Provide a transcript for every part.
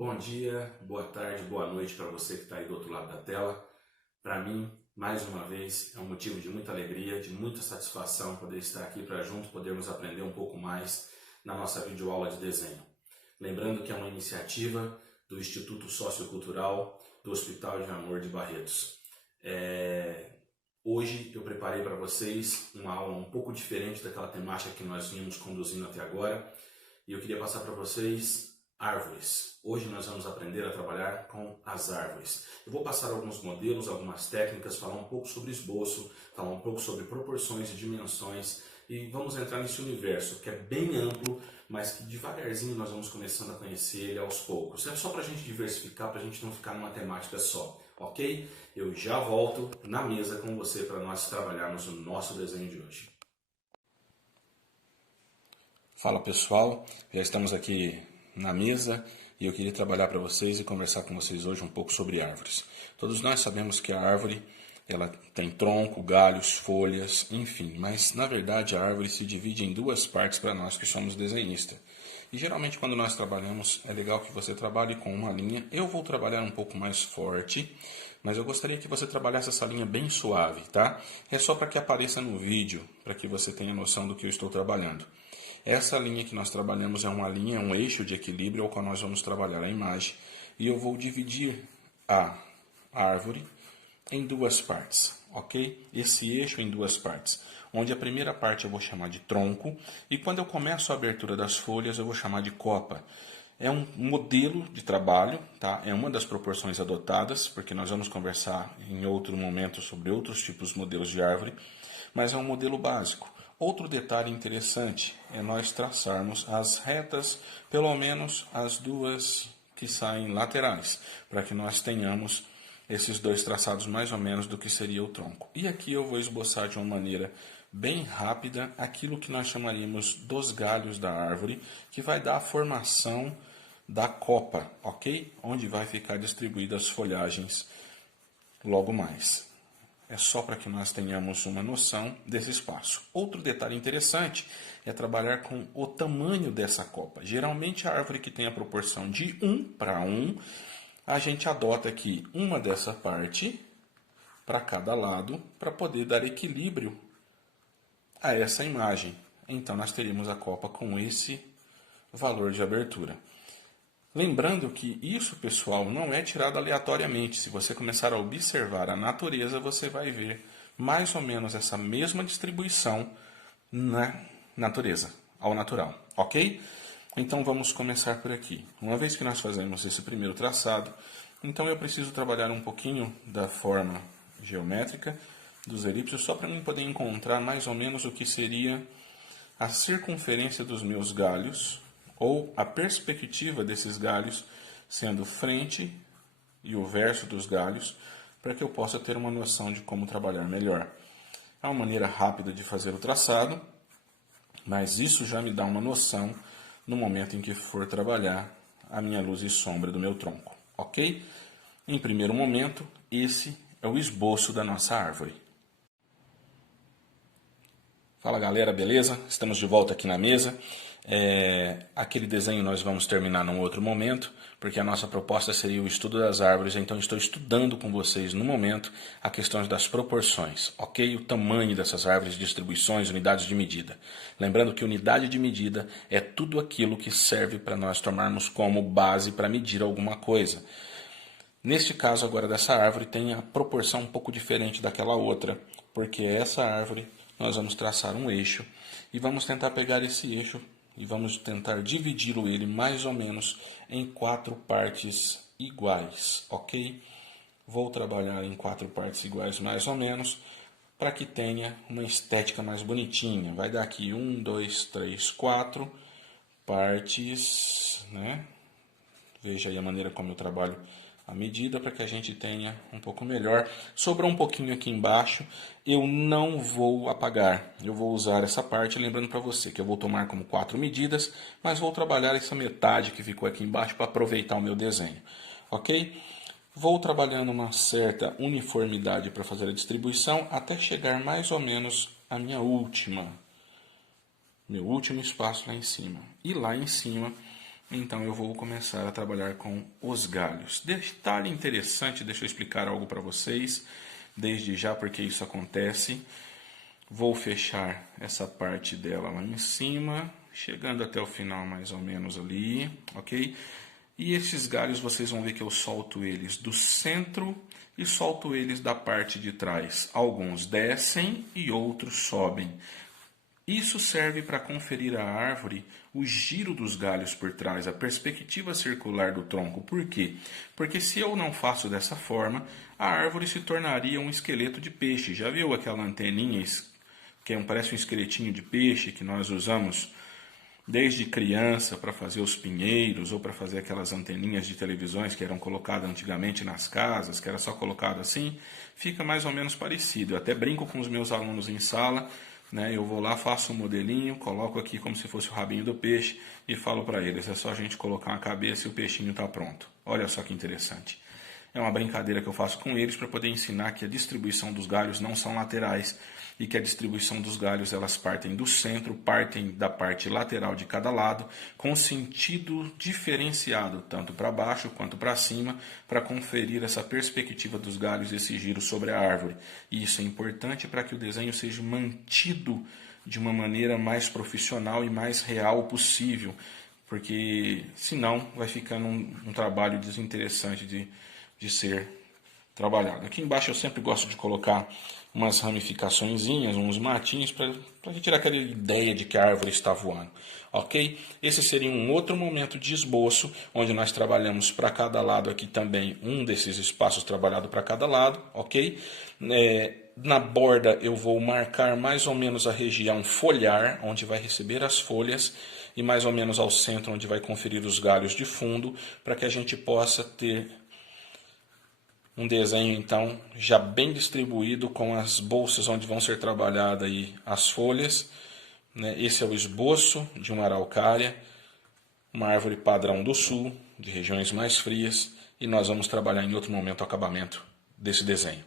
Bom dia, boa tarde, boa noite para você que está aí do outro lado da tela. Para mim, mais uma vez, é um motivo de muita alegria, de muita satisfação poder estar aqui para juntos podermos aprender um pouco mais na nossa videoaula de desenho. Lembrando que é uma iniciativa do Instituto Sociocultural do Hospital de Amor de Barretos. Hoje eu preparei para vocês uma aula um pouco diferente daquela temática que nós vimos conduzindo até agora. E eu queria passar para vocês árvores. Hoje nós vamos aprender a trabalhar com as árvores. Eu vou passar alguns modelos, algumas técnicas, falar um pouco sobre esboço, falar um pouco sobre proporções e dimensões e vamos entrar nesse universo que é bem amplo, mas que devagarzinho nós vamos começando a conhecer ele aos poucos. É só para a gente diversificar, para a gente não ficar numa temática só, ok? Eu já volto na mesa com você para nós trabalharmos o nosso desenho de hoje. Fala pessoal, já estamos aqui na mesa e eu queria trabalhar para vocês e conversar com vocês hoje um pouco sobre árvores. Todos nós sabemos que a árvore ela tem tronco, galhos, folhas, enfim, mas na verdade a árvore se divide em duas partes para nós que somos desenhistas. E geralmente quando nós trabalhamos é legal que você trabalhe com uma linha. Eu vou trabalhar um pouco mais forte, mas eu gostaria que você trabalhasse essa linha bem suave, tá? É só para que apareça no vídeo, para que você tenha noção do que eu estou trabalhando. Essa linha que nós trabalhamos é uma linha, um eixo de equilíbrio ao qual nós vamos trabalhar a imagem. E eu vou dividir a árvore em duas partes, ok? Esse eixo em duas partes, onde a primeira parte eu vou chamar de tronco e quando eu começo a abertura das folhas eu vou chamar de copa. É um modelo de trabalho, tá? É uma das proporções adotadas, porque nós vamos conversar em outro momento sobre outros tipos de modelos de árvore, mas é um modelo básico. Outro detalhe interessante é nós traçarmos as retas, pelo menos as duas que saem laterais, para que nós tenhamos esses dois traçados mais ou menos do que seria o tronco. E aqui eu vou esboçar de uma maneira bem rápida aquilo que nós chamaríamos dos galhos da árvore, que vai dar a formação da copa, ok? Onde vai ficar distribuídas as folhagens logo mais. É só para que nós tenhamos uma noção desse espaço. Outro detalhe interessante é trabalhar com o tamanho dessa copa. Geralmente a árvore que tem a proporção de 1 para 1, a gente adota aqui uma dessa parte para cada lado para poder dar equilíbrio a essa imagem. Então nós teríamos a copa com esse valor de abertura. Lembrando que isso, pessoal, não é tirado aleatoriamente. Se você começar a observar a natureza, você vai ver mais ou menos essa mesma distribuição na natureza, ao natural, ok? Então vamos começar por aqui. Uma vez que nós fazemos esse primeiro traçado, então eu preciso trabalhar um pouquinho da forma geométrica dos elipses, só para mim poder encontrar mais ou menos o que seria a circunferência dos meus galhos, ou a perspectiva desses galhos sendo frente e o verso dos galhos, para que eu possa ter uma noção de como trabalhar melhor. É uma maneira rápida de fazer o traçado, mas isso já me dá uma noção no momento em que for trabalhar a minha luz e sombra do meu tronco, ok? Em primeiro momento, esse é o esboço da nossa árvore. Fala galera, beleza? Estamos de volta aqui na mesa. Aquele desenho nós vamos terminar num outro momento, porque a nossa proposta seria o estudo das árvores, então estou estudando com vocês no momento a questão das proporções, ok? O tamanho dessas árvores, distribuições, unidades de medida. Lembrando que unidade de medida é tudo aquilo que serve para nós tomarmos como base para medir alguma coisa. Neste caso agora dessa árvore tem a proporção um pouco diferente daquela outra, porque essa árvore nós vamos traçar um eixo e vamos tentar pegar esse eixo e vamos tentar dividi-lo ele mais ou menos em 4 partes iguais, ok? Vou trabalhar em 4 partes iguais mais ou menos para que tenha uma estética mais bonitinha. Vai dar aqui 1, 2, 3, 4 partes, né? Veja aí a maneira como eu trabalho a medida para que a gente tenha um pouco melhor. Sobrou um pouquinho aqui embaixo, eu não vou apagar, eu vou usar essa parte, lembrando para você que eu vou tomar como 4 medidas, mas vou trabalhar essa metade que ficou aqui embaixo para aproveitar o meu desenho, ok? Vou trabalhando uma certa uniformidade para fazer a distribuição até chegar mais ou menos à meu último espaço lá em cima. E lá em cima Então eu vou começar a trabalhar com os galhos. Detalhe interessante, deixa eu explicar algo para vocês, desde já porque isso acontece. Vou fechar essa parte dela lá em cima, chegando até o final mais ou menos ali, ok? E esses galhos vocês vão ver que eu solto eles do centro e solto eles da parte de trás. Alguns descem e outros sobem. Isso serve para conferir à árvore o giro dos galhos por trás, a perspectiva circular do tronco. Por quê? Porque se eu não faço dessa forma, a árvore se tornaria um esqueleto de peixe. Já viu aquela anteninha que parece um esqueletinho de peixe que nós usamos desde criança para fazer os pinheiros ou para fazer aquelas anteninhas de televisões que eram colocadas antigamente nas casas, que era só colocado assim? Fica mais ou menos parecido. Eu até brinco com os meus alunos em sala, né? Eu vou lá, faço um modelinho, coloco aqui como se fosse o rabinho do peixe e falo para eles, é só a gente colocar a cabeça e o peixinho está pronto. Olha só que interessante. É uma brincadeira que eu faço com eles para poder ensinar que a distribuição dos galhos não são laterais e que a distribuição dos galhos elas partem do centro, partem da parte lateral de cada lado, com sentido diferenciado, tanto para baixo quanto para cima, para conferir essa perspectiva dos galhos e esse giro sobre a árvore. E isso é importante para que o desenho seja mantido de uma maneira mais profissional e mais real possível, porque senão vai ficando um trabalho desinteressante de ser trabalhado. Aqui embaixo eu sempre gosto de colocar umas ramificaçõezinhas, uns matinhos, para tirar aquela ideia de que a árvore está voando. Ok? Esse seria um outro momento de esboço, onde nós trabalhamos para cada lado aqui também, um desses espaços trabalhado para cada lado, ok? Na borda eu vou marcar mais ou menos a região foliar, onde vai receber as folhas, e mais ou menos ao centro, onde vai conferir os galhos de fundo, para que a gente possa ter um desenho então já bem distribuído com as bolsas onde vão ser trabalhadas aí as folhas, né? Esse é o esboço de uma araucária, uma árvore padrão do sul, de regiões mais frias, e nós vamos trabalhar em outro momento o acabamento desse desenho.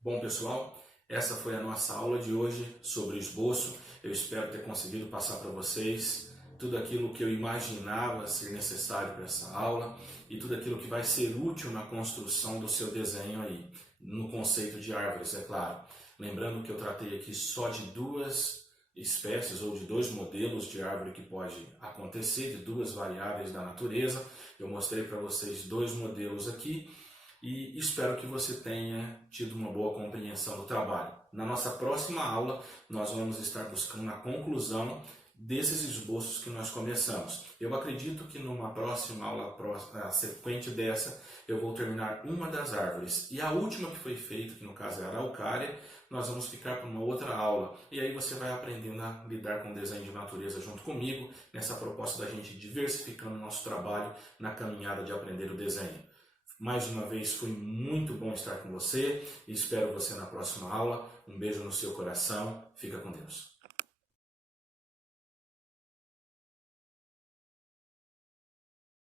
Bom pessoal, essa foi a nossa aula de hoje sobre o esboço. Eu espero ter conseguido passar para vocês tudo aquilo que eu imaginava ser necessário para essa aula e tudo aquilo que vai ser útil na construção do seu desenho aí, no conceito de árvores, é claro. Lembrando que eu tratei aqui só de duas espécies ou de dois modelos de árvore que pode acontecer, de duas variáveis da natureza. Eu mostrei para vocês dois modelos aqui e espero que você tenha tido uma boa compreensão do trabalho. Na nossa próxima aula, nós vamos estar buscando a conclusão desses esboços que nós começamos. Eu acredito que numa próxima aula, a sequente dessa, eu vou terminar uma das árvores. E a última que foi feita, que no caso é a araucária, nós vamos ficar para uma outra aula. E aí você vai aprendendo a lidar com o desenho de natureza junto comigo, nessa proposta da gente diversificando o nosso trabalho na caminhada de aprender o desenho. Mais uma vez, foi muito bom estar com você e espero você na próxima aula. Um beijo no seu coração. Fica com Deus.